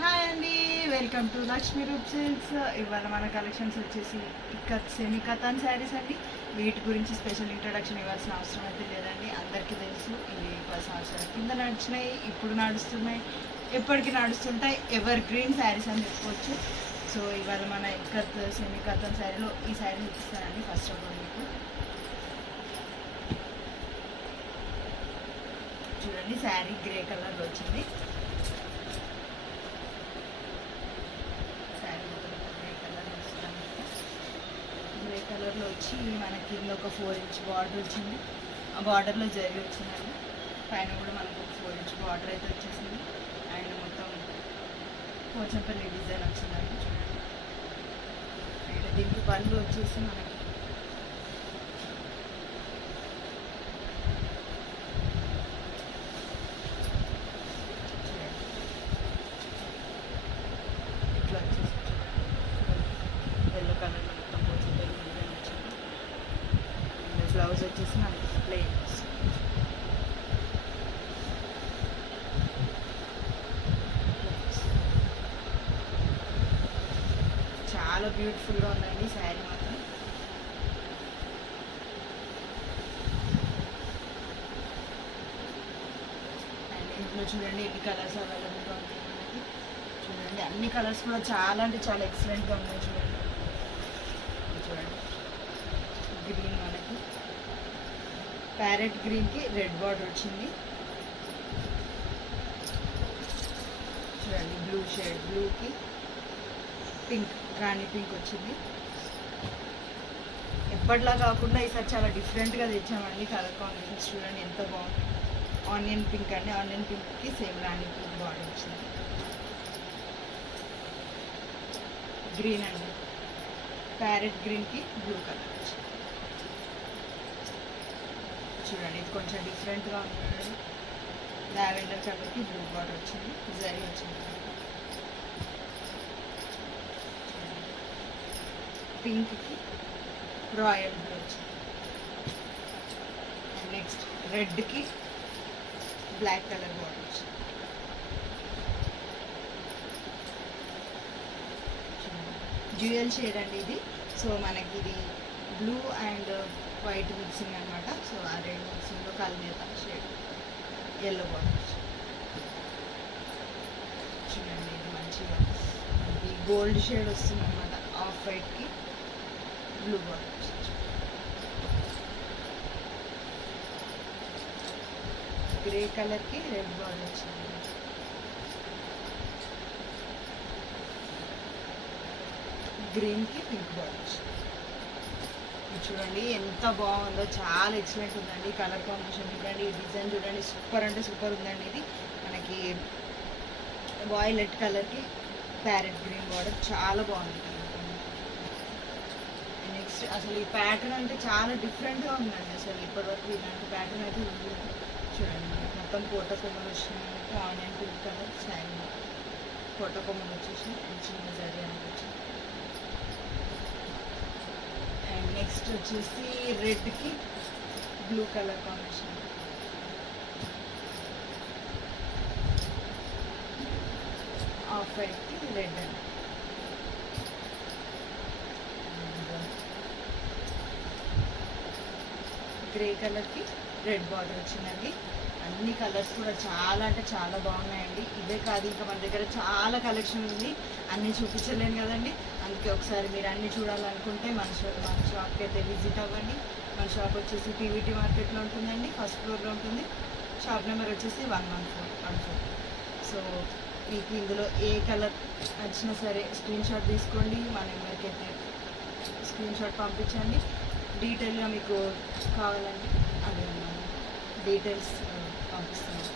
Hi అండి, welcome to Lakshmi Roop silks. ఇవాళ మన కలెక్షన్స్ వచ్చేసి ఇక్కత్ సెమీ కథాన్ శారీస్ అండి. వీటి గురించి స్పెషల్ ఇంట్రడక్షన్ ఇవ్వాల్సిన అవసరం అయితే లేదండి, అందరికీ తెలుసు. ఇవి 10 సంవత్సరాల కింద నడిచినాయి, ఇప్పుడు నడుస్తున్నాయి, ఎప్పటికీ నడుస్తుంటాయి. ఎవర్ గ్రీన్ శారీస్ అని చెప్పుకోవచ్చు. సో ఇవాళ మన ఇక్కత్ సెమీ కథాన్ శారీలో ఈ శారీ చూపిస్తానండి. ఫస్ట్ ఆఫ్ ఆల్ మీకు చూడండి, శారీ గ్రే కలర్లో వచ్చింది. గ్రే కలర్లో వచ్చి మనకి కింద ఒక 4 ఇంచ్ బార్డర్ వచ్చింది. ఆ బార్డర్లో జరీ వచ్చిందండి. పైన కూడా మనకు ఒక 4 ఇంచ్ బార్డర్ అయితే వచ్చేసింది. అండ్ మొత్తం పోచంపల్లి డిజైన్ వచ్చిందండి. చూడండి, అండ్ దీనికి పళ్ళు వచ్చేసి మనకి ఇట్లా వచ్చేసి ఎల్లో కలర్లో మొత్తం పోచంపల్లి డిజైన్ వచ్చింది. అండ్ బ్లౌజ్ వచ్చేసి మనకి ప్లెయిన్ చాలా బ్యూటిఫుల్గా ఉందండి శారీ మాత్రం. అండ్ ఇందులో చూడండి ఎన్ని కలర్స్ అవైలబుల్గా ఉంటాయి మనకి. చూడండి, అన్ని కలర్స్ కూడా చాలా అంటే చాలా ఎక్సలెంట్గా ఉన్నాయి. చూడండి, చూడండి గ్రీన్ మనకి ప్యారెట్ గ్రీన్కి రెడ్ బార్డర్ వచ్చింది. చూడండి, బ్లూ షేడ్ బ్లూకి పింక్ రాణి పింక్ వచ్చింది. ఎప్పటిలా కాకుండా ఈసారి చాలా డిఫరెంట్గా తెచ్చామండి కలర్ కాంబినేషన్స్. చూడండి ఎంత బాగుంది. ఆనియన్ పింక్ అండి, ఆనియన్ పింక్కి సేమ్ రాణి పింక్ బార్డర్ వచ్చింది. గ్రీన్ అండి, ప్యారెట్ గ్రీన్కి బ్లూ కలర్ వచ్చింది. చూడండి, ఇది కొంచెం డిఫరెంట్గా ఉంటుంది. లావెండర్ కలర్కి బ్లూ బార్డర్ వచ్చింది, జరీ వచ్చింది. పింక్కి రాయల్ బ్లూ వచ్చింది. అండ్ నెక్స్ట్ రెడ్కి బ్లాక్ కలర్ బార్డర్ వచ్చింది. డ్యూయల్ షేడ్ అండి ఇది. సో మనకి ఇది బ్లూ అండ్ వైట్ మిక్సింగ్ అనమాట. సో ఆ రెండు మిక్సింగ్లో కల్నేత షేడ్ ఎల్లో బార్డర్ చూడండి. ఇది మంచిగా ఇది గోల్డ్ షేడ్ వస్తుంది అనమాట. ఆఫ్ వైట్కి బ్లూ బార్డర్ గ్రే కలర్కి రెడ్ బార్డర్ వచ్చింది. గ్రీన్కి పింక్ బార్డర్ వచ్చింది. చూడండి ఎంత బాగుందో, చాలా ఎక్సలెంట్ ఉందండి కలర్ కాంబినేషన్. చూడండి, ఈ డిజైన్ చూడండి, సూపర్ అంటే సూపర్ ఉందండి. ఇది మనకి వాయిలెట్ కలర్కి ప్యారెట్ గ్రీన్ బార్డర్ చాలా బాగుంది. నెక్స్ట్ అసలు ఈ ప్యాటర్న్ అంటే చాలా డిఫరెంట్గా ఉందండి. అసలు ఇప్పటివరకు ఇలాంటి ప్యాటర్న్ అయితే ఉంది. చూడండి, మొత్తం కోట కొమ్మలు వచ్చినాయి. ఆనియన్ పింక్ కలర్ శారీ కోట కొమ్మలు వచ్చేసి చిన్న జరీ అనిపించింది. అండ్ నెక్స్ట్ వచ్చేసి రెడ్కి బ్లూ కలర్ కాంబినేషన్. ఆఫ్ వైట్కి రెడ్ అండి. గ్రే కలర్కి రెడ్ బార్డర్ వచ్చిందండి. అన్ని కలర్స్ కూడా చాలా అంటే చాలా బాగున్నాయండి. ఇదే కాదు, ఇంకా మన దగ్గర చాలా కలెక్షన్ ఉంది, అన్నీ చూపించలేను కదండి. అందుకే ఒకసారి మీరు అన్నీ చూడాలనుకుంటే మన షాప్కి అయితే విజిట్ అవ్వండి. మన షాప్ వచ్చేసి పీవీటీ మార్కెట్లో ఉంటుందండి, ఫస్ట్ ఫ్లోర్లో ఉంటుంది. షాప్ నెంబర్ వచ్చేసి 114. సో మీకు ఇందులో ఏ కలర్ నచ్చినా సరే స్క్రీన్ షాట్ తీసుకోండి, మా నెంబర్కి అయితే స్క్రీన్ షాట్ పంపించండి. డీటెయిల్గా మీకు కావాలంటే అదే డీటెయిల్స్ పంపిస్తాను.